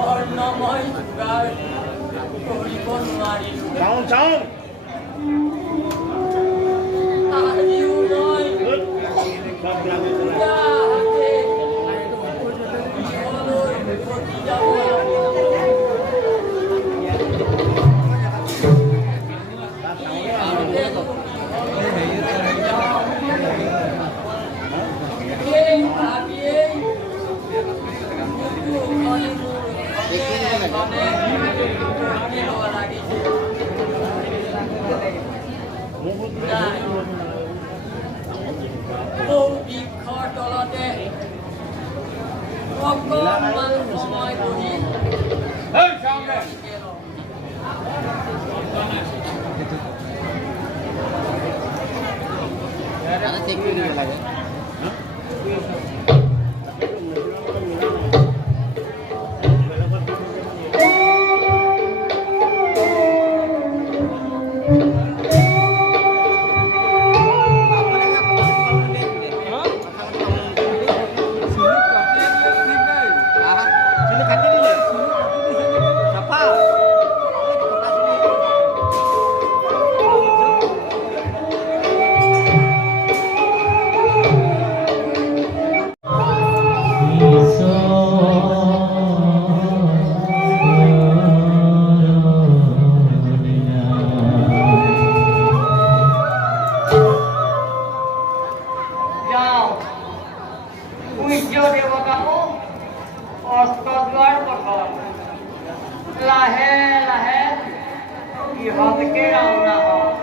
অন্নময় যোগাৰ কৰিব নোৱাৰিলোঁ। আজিও মই উভতি যাব বৃক্ষৰ তলতে অকণমান সময় বহি লাগে লাহে লাহে ইহঁতকে ৰাওনা হওক।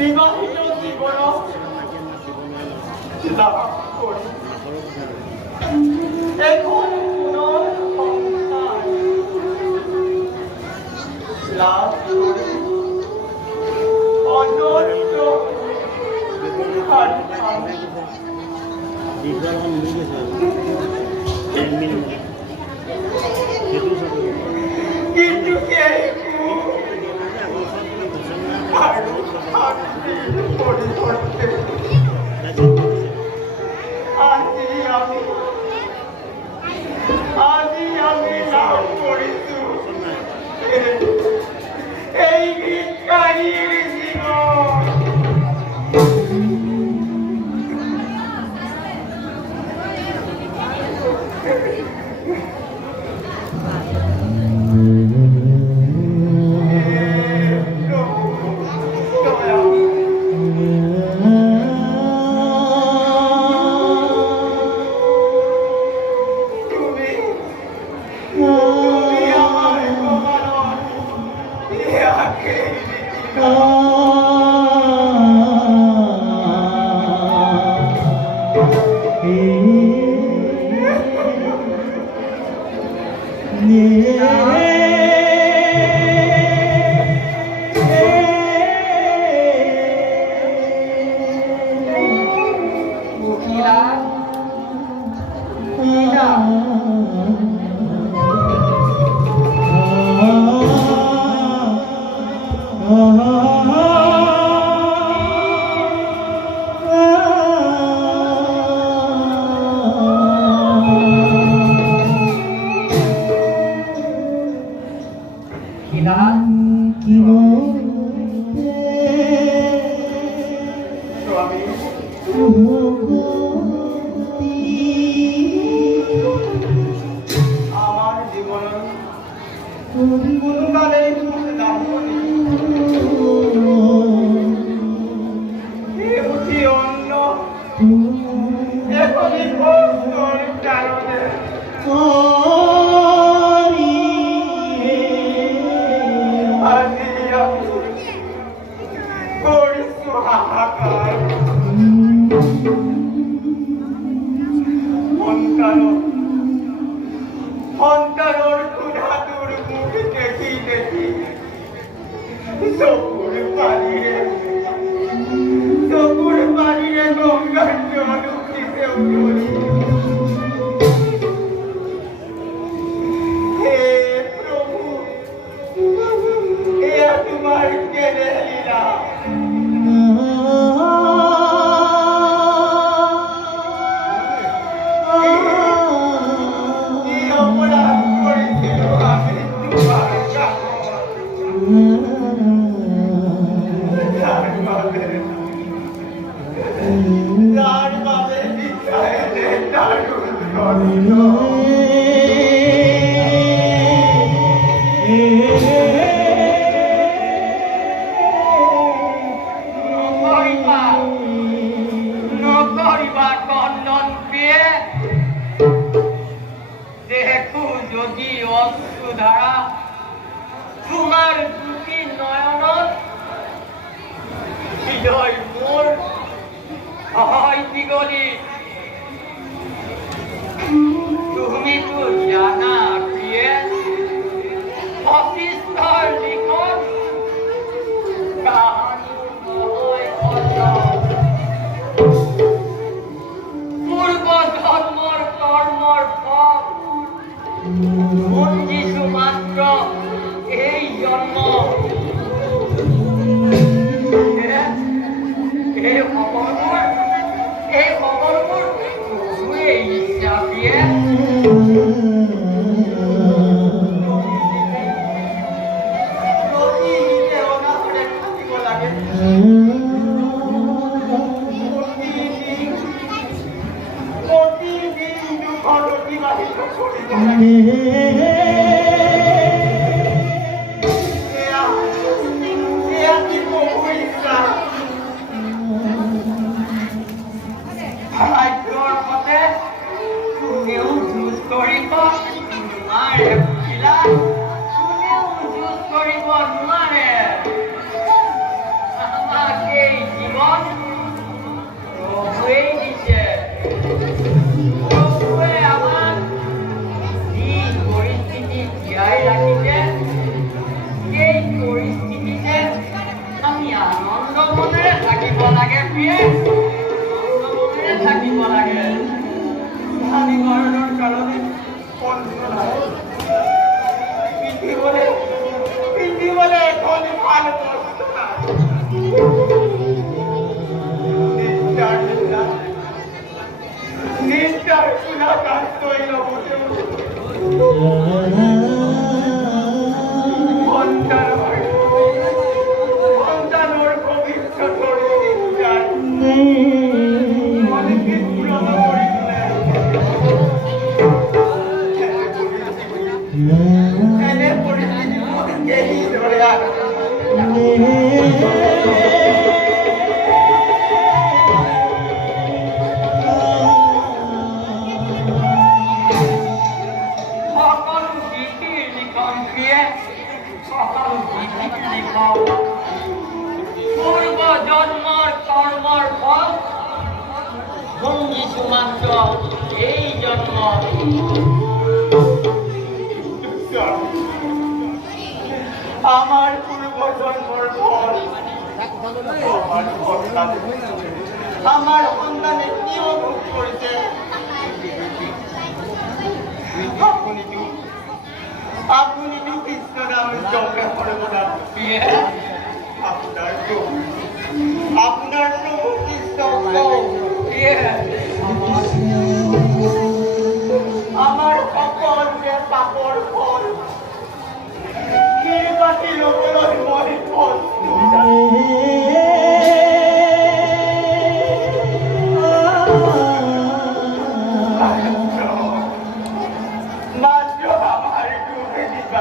বিবাহিত জীৱনক লাভ কৰি এখন পুনৰ সংসাৰ লাভ কৰি অনন্ত কিন্তু পৰিবৰ্তে আজি আমি লাভ কৰিছো এই ভিক্ষাৰীৰ জীৱন। স্বামী আমাৰ জীবন কোনকালে উঠি অন্য এখনই তোৰ কাৰণে হাহাকাৰ সন্তানৰ ক্ষুধাতুৰ মুখ দেখি দেখি চকুৰ পানীৰে গংগাৰ জল উঠিছে উঠলি হে প্ৰভু এয়া তোমাৰ কেনে লীলা দেখো যদি অশ্রুধারা তোমার দুটি নয়নত হৃদয় মোর হয় দিগলি তুমি তো জানা প্রিয়ে অসিস্তর লিখন কাহানি হয় পূর্ব জন্মর কর্মর ফল যিশু মাত্র এই জন্ম এই খবর ইচ্ছা দিয়ে পূর্ব জন্মর কর্মর ফল যিশু মাত্র এই জন্ম আমার পূর্ব জন্মর ফল আমার সন্তানে কি অনুভব করেছে আপনি কৃষ্ণ নামের চক্রে পড়ে বলা আপনার প্রভু কৃষ্ণ আমার সকল যে পাপর ফল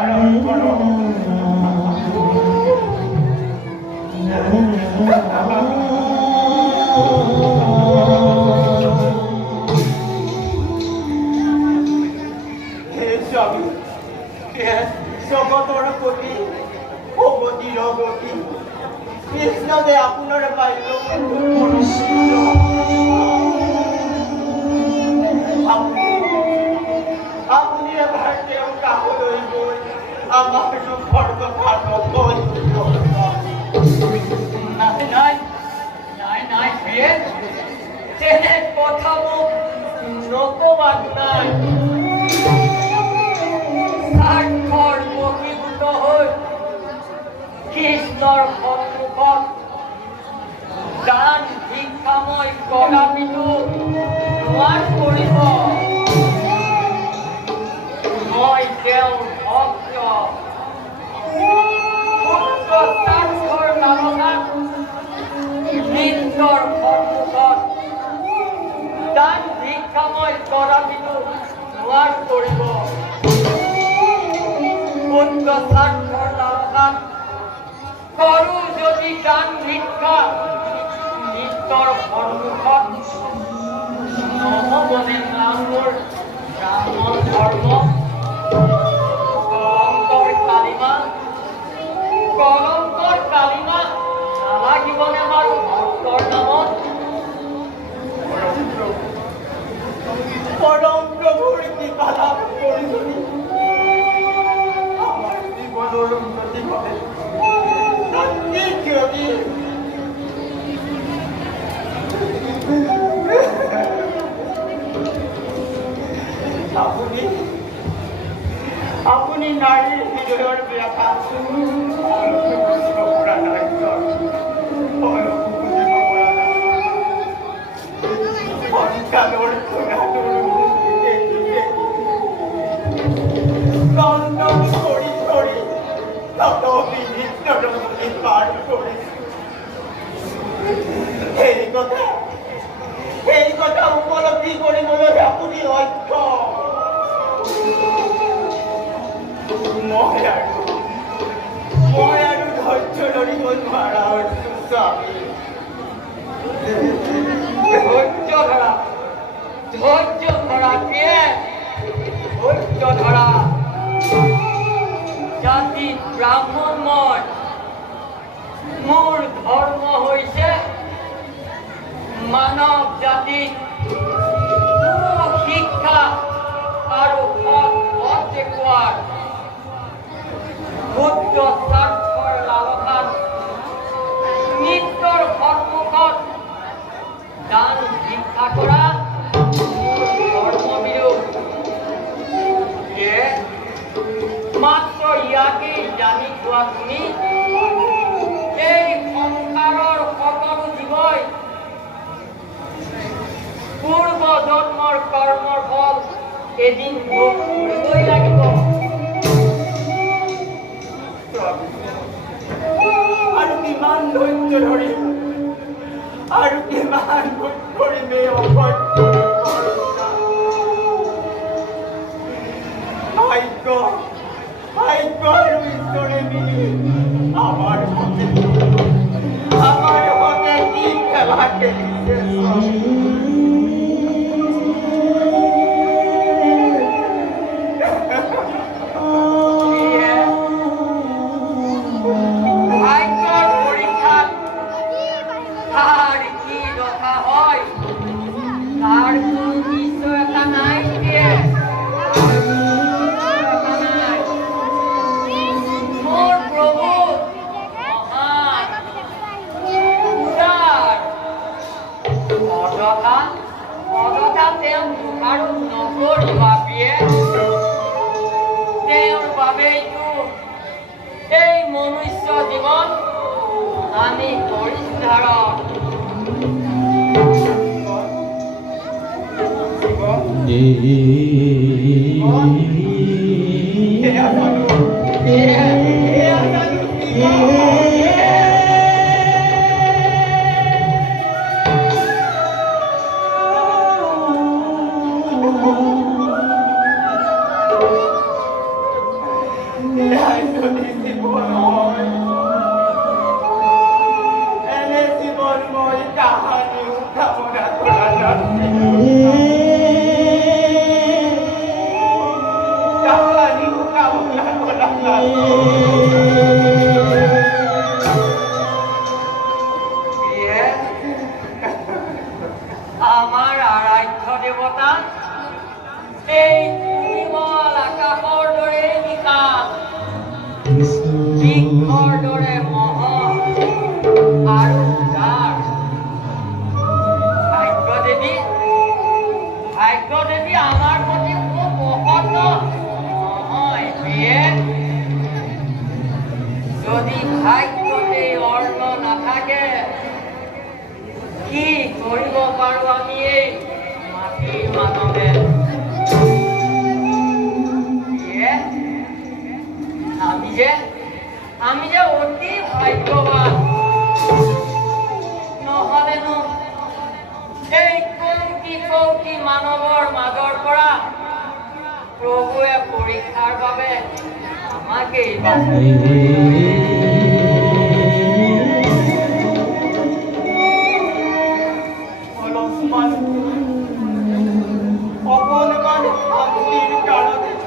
পালন করো। হে স্বামী, হে জগতৰ গতি, অগতিৰ গতি, কৃষ্ণদে আপোনাৰ পাইল আপুনি এবাৰ তেওঁ কাষলৈ গৈ আমাৰ দুখৰ কথা নকয়। নাই নাই নাই নাই হে তেনে কথা মোক নকবাত নাই। স্বাৰ্থৰ বশীভূত হৈ কৃষ্ণৰ সন্মুখত দান ভিক্ষাময় কদাপিতো নোৱাৰা কৰিব। মই তেওঁৰ ভক্ত, স্বাৰ্থৰ লালসাত নৃত্যৰ সন্মুখত দান ভিক্ষাময় কদাপিতো নোৱাৰা কৰিব। স্বাৰ্থৰ লালসাত কৰো যদি দান ভিক্ষা নৃত্যৰ সন্মুখত নহবনে মোৰ ব্ৰাহ্মণ ধৰ্ম। কলংকৰ কালিমা নালাগিবনে বাৰু ভক্তৰ নামত। পৰম প্ৰভুৰ কৃপা লাভ কৰি আমাৰ জীৱনৰ উন্নতি ঘটে। আপুনি নাৰীৰ হৃদয়ৰ ব্যথা সন্তানৰ কন্দন কৰি কৰি পাৰ কৰি সেই কথা উপলব্ধি কৰিবলৈ আপুনি অক্ষম। মই আৰু ধৈৰ্য ধৰিব নোৱাৰা হৈছো স্বামী। ধৈৰ্য ধৰা ধৈৰ্য ধৰা জাতি ব্ৰাহ্মণ মই, মোৰ ধৰ্ম হৈছে মানৱ জাতিক শিক্ষা আৰু পথ দেখুওৱাৰ। ক্ষুদ্ৰ স্বাৰ্থৰ লালসাত নৃত্যৰ সন্মুখত দান ভিক্ষা কৰা ধৰ্মবিৰোধ। মাত্ৰ ইয়াকেই জানি থোৱা তুমি, এই সংসাৰৰ সকলো জীৱই পূৰ্ব জন্মৰ কৰ্মৰ ফল এদিন ভোগ কৰিবই লাগিব। আৰু কিমান ধৈৰ্য ধৰিম, আৰু কিমান ভোগ কৰিম এই অসহ্য ভাগ্য আৰু ঈশ্বৰে মিলি আমাৰ মতে কি খেলা খেলিছে। এই মনুষ্য জীৱন আমি পৰিধাৰণ এয়াই যদি জীৱন হয় এনে জীৱন মই কাহানিও কামনা কৰা নাছিলোঁ কাহানিও কামনা কৰা আমাৰ আৰাধ্য দেৱতা এই নিৰ্মল আকাশৰ দৰে নিশান বৃক্ষৰ দৰে মহৎ আৰু উদাৰ ভাগ্য দেৱী আমাৰ প্ৰতি খুব প্ৰসন্ন নহয় প্ৰিয়ে যদি ভাগ্যতে অৰ্ণ নাথাকে কি কৰিব পাৰো আমি এই মাটিৰ মানৱে আমি যে অতি ভাগ্যৱান নহলেনো এই কৌটি মানৱৰ মাজৰ পৰা প্ৰভুৱে পৰীক্ষাৰ বাবে আমাকেই বাছি অকণমান শান্তিৰ কাৰণে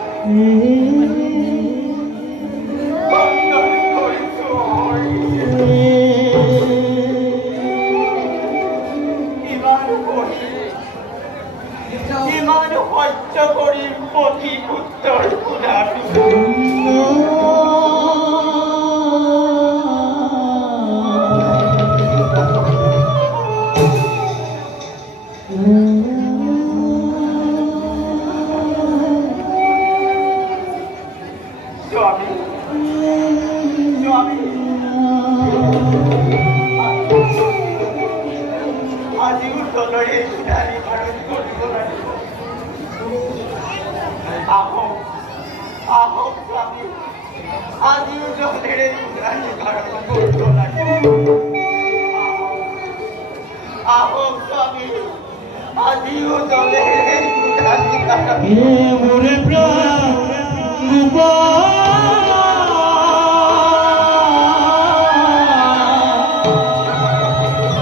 ইমান সহ্য কৰি পতি পুত্ৰৰ শুনাটো আজিও দলৰে সুধাৰি ভাৰত কৰিব লাগিব আহক আহক স্বামী আজিও দলেৰে সুধাৰি ভাৰত কৰিব লাগিব আহক স্বামী আজিও দলেৰে সুধাৰি ভাৰত মোৰে প্ৰাণ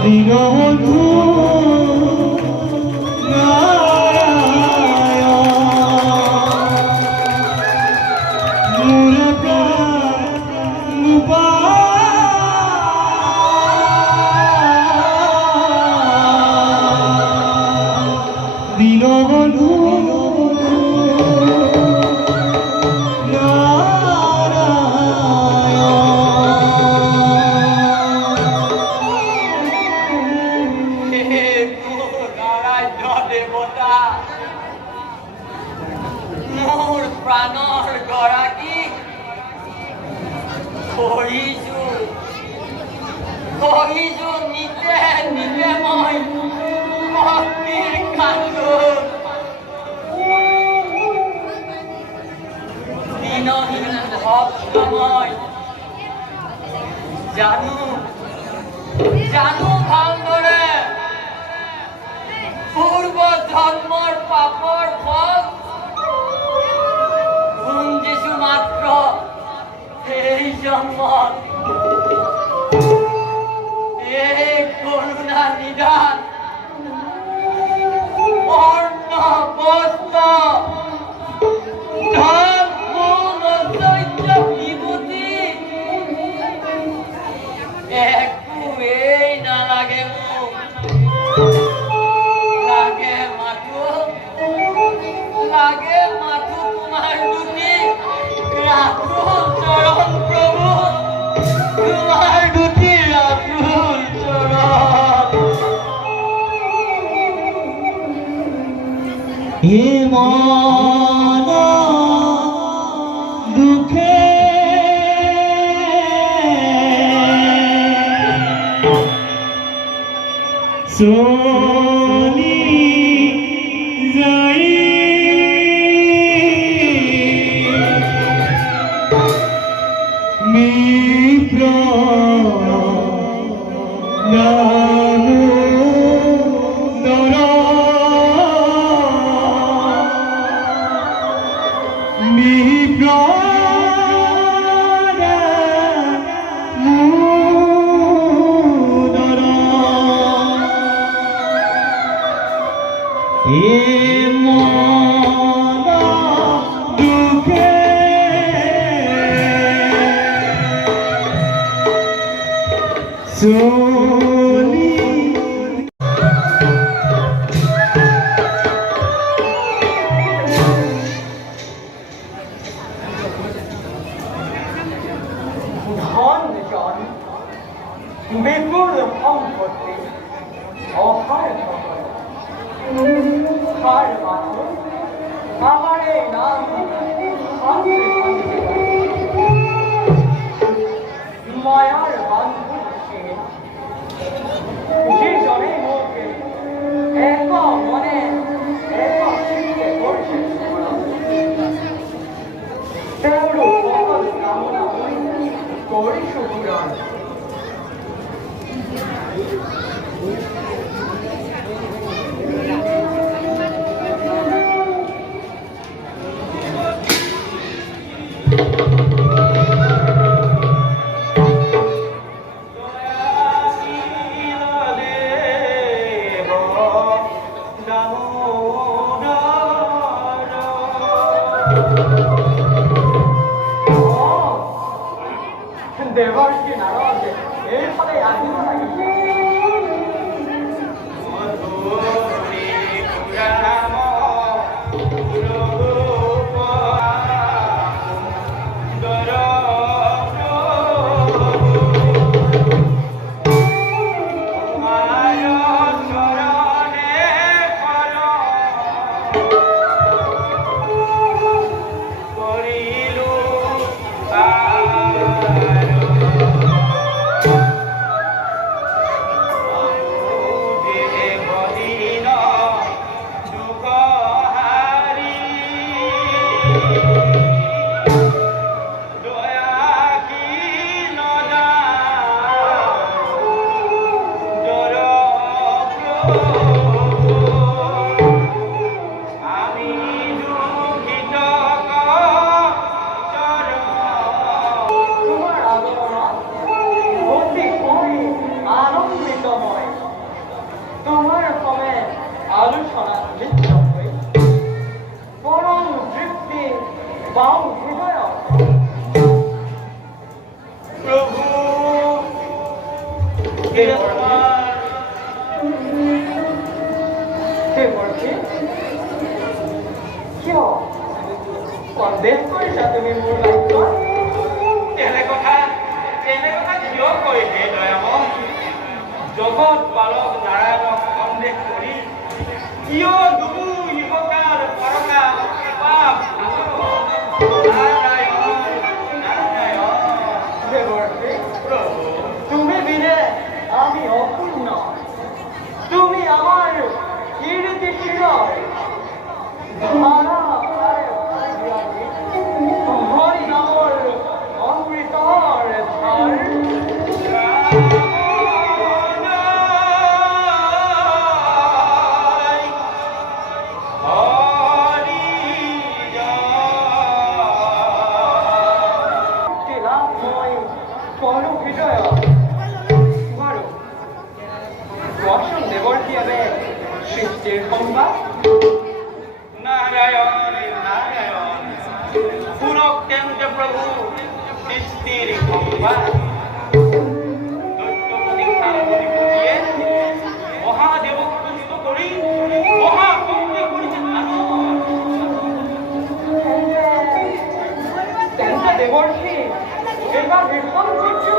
দীনবন্ধু মোৰে দীনবন্ধু মোৰ প্ৰাণৰ গৰাকী কহিছো নিজে মই ভক্তিৰ কান্দোন দিনহীন ভক্ত মই জানো ভালদৰে পূৰ্ব জন্মৰ পাপৰ ফল যিশু মাত্ৰ এই জন্মত এই করুণা নিদান অন্ন বস্ত্র ধন গুণ ঐশ্বর্য বিভূতি একটু এই না লাগে মোক লাগে মাথু তোমার দুটি রাতুল চরণ প্রভু তোমার দুটি রাতুল চরণ হে মন দুঃখে চলি যাই বিপ্র দামোদর বিপ্র ধনজন বিপুল সম্পত্তি অহার হার মানুষ আমার এই নাম মায়ার বান্ধব সে যে জনে মুখে এক মনে এক চিত্তে করছে তেমন সকল কামনা করি সুপুরাণ দেবর্ষি নারদ এর ফলে আসিব নাকি আলোচনা নিশ্চয় পরম তৃপ্তি বাউ হৃদয় প্রভু কে বলছি কিয় সন্দেহ কৰিছা তুমি মোৰ বাক্য এনে কথা কিয় কৈছে দয়াময় জগত পালক নাৰায়ণক সন্দেহ কৰি কিয় দুবু ইহকাল পৰকাল পাপ তুমি বিনে আমি অপূর্ণ তুমি আমার কীর্তি শিরয় হরি নামর অমৃতর ধার সৃষ্টির সংবাদ নারায়ণ নারায়ণ পুনঃকেন্দ্র প্রভু সৃষ্টির সংবাদ দৈত্য প্রতীক্ষার বলি বুঝিয়ে মহাদেবক তুষ্ট করি মহাকুণ্ড করেছে দেবর্ষি এবার ভীষণ কিছু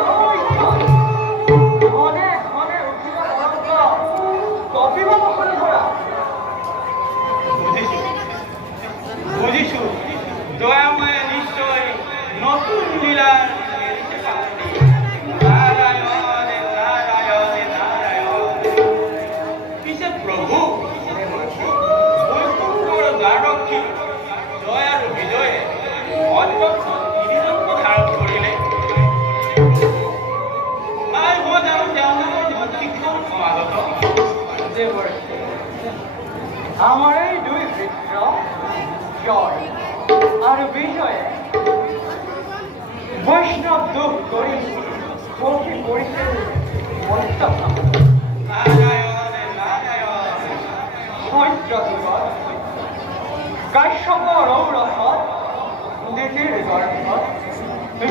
ঘনে ঘনে উঠিব কপিব করে ধরা বুঝিছু দয়াময় নিশ্চয় নতুন লীলার নারায়ণ নারায়ণ নারায়ণ পিছে প্রভু বৈকুণ্ঠর দ্বারক্ষী জয় আর বিজয়ে অন্তত গিরিজনক ধারণ করিলে নাই মই জানো তেওঁলোকৰ ভক্তিক্ষণ সমাগত আমার এই দুই বৃত্র জয় আর বিজয়ে বৈষ্ণব দুঃখ করি সখী করিতে নারায়ণ নারায়ণ সহ্য দিবস কাশ্যপ রৌরসৎ দিতির গর্ভ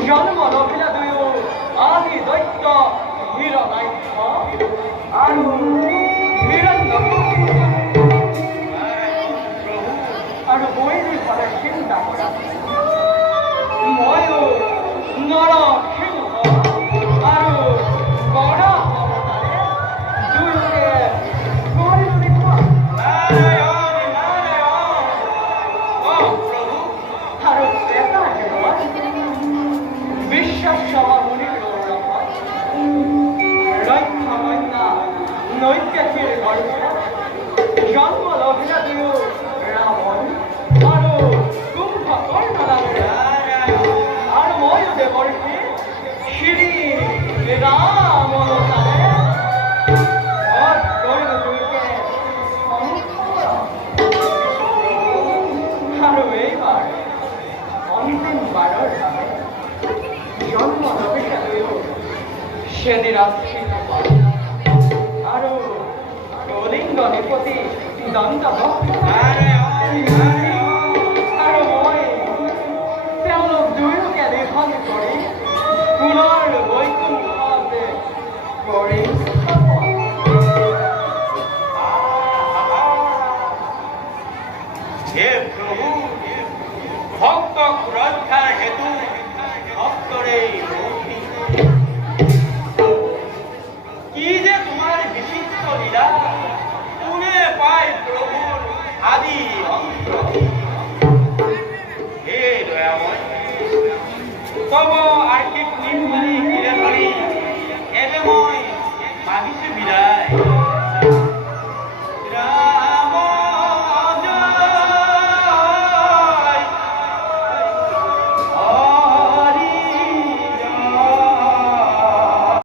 জন্ম লভিলা দুয়ো আদি দৈত্য হিৰদাক্ষ আৰু হিৰণ্যকশিপু আৰু বৈৰী ফালে চিন্তা কৰা ময়ো নৰসিংহ আৰু গণ অৱতাৰে দুয়োকে কৰিলো দেখুৱা নাৰায়ণ নাৰায়ণ অ প্ৰভু আৰু এটা হেৰুৱা বিশ্বাসসভা মুনিৰ গৌৰৱত ৰক্ষমন্যা নৈত্যাসীৰ গৰ্ভত জন্ম লভিলা দুয়ো ৰাৱণ আৰু কুম্ভকৰ্ণ নামেৰে আৰু ময়ো দেৱৰ্ষি শ্ৰী ৰাম অৱতাৰে কৰিলো দুয়োকে আৰু এইবাৰ অন্তিম বাৰৰ বাবে জন্ম লভিলা দুয়ো সেদিন আৰু কলিংগ নিপতি দন্ত আৰু মই তেওঁলোক দুয়োকে নিধন কৰি পুনৰ বৈকুণ্ঠত কৰিম স্থাপন। হে প্ৰভু ভক্তক ৰক্ষাৰ হেতু ভক্তৰে মূৰ্তি কি যে তোমাৰ বিচিত্ৰ লীলা কোনে পায় প্ৰভুৰ আদি অন্ত হে দয়াময় তব আৰ্শিক নিৰ্মাণে